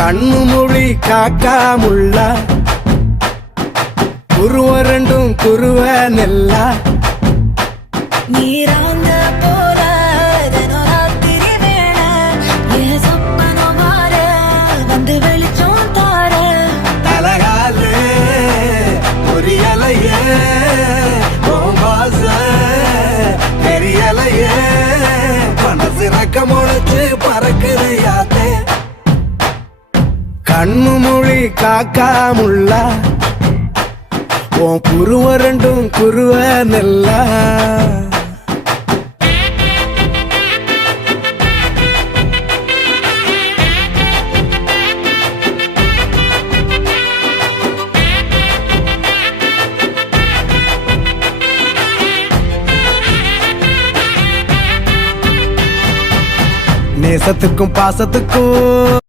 கண்ணு மொழி காக்காமுள்ள குருவ ரெண்டும் குருவ நெல்லா நீராங்க போல தினராத்திரி வேளை என் சொப்பனம் மாற வந்து வெளிச்சம் தார தலகாலே பொரியலையே ஓம்பாச பெரியலையே மனசு ரக்க முளைச்சு பறக்குதையாத்தே கண்ணு மொழி காக்காமுள்ள உன் குருவ ரெண்டும் குருவ நெல்லா நேசத்துக்கும் பாசத்துக்கும்